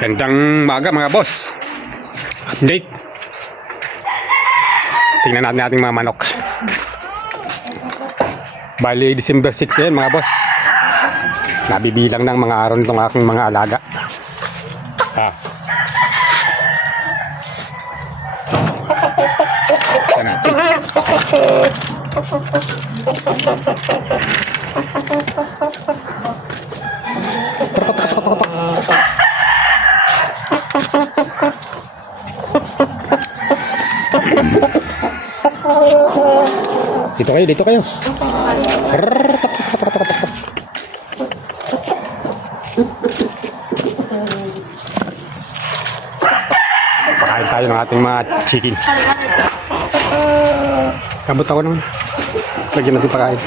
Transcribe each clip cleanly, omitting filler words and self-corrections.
Gandang maga mga boss. Update. Tingnan natin ating mga manok. Bali December 6 yan mga boss. Nabibilang ng mga araw nitong aking mga alaga. Saan natin? Dito kayo. Kain tayo ng ating mga chicken. Kabot ako nang lagyan natin pakain.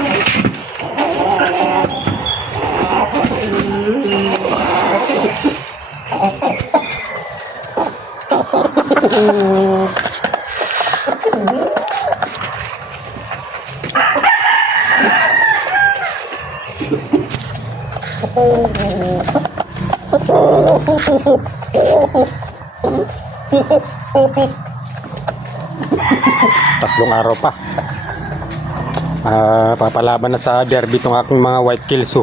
Tatlong araw pa. Papalaban na sa derby itong aking mga white kills.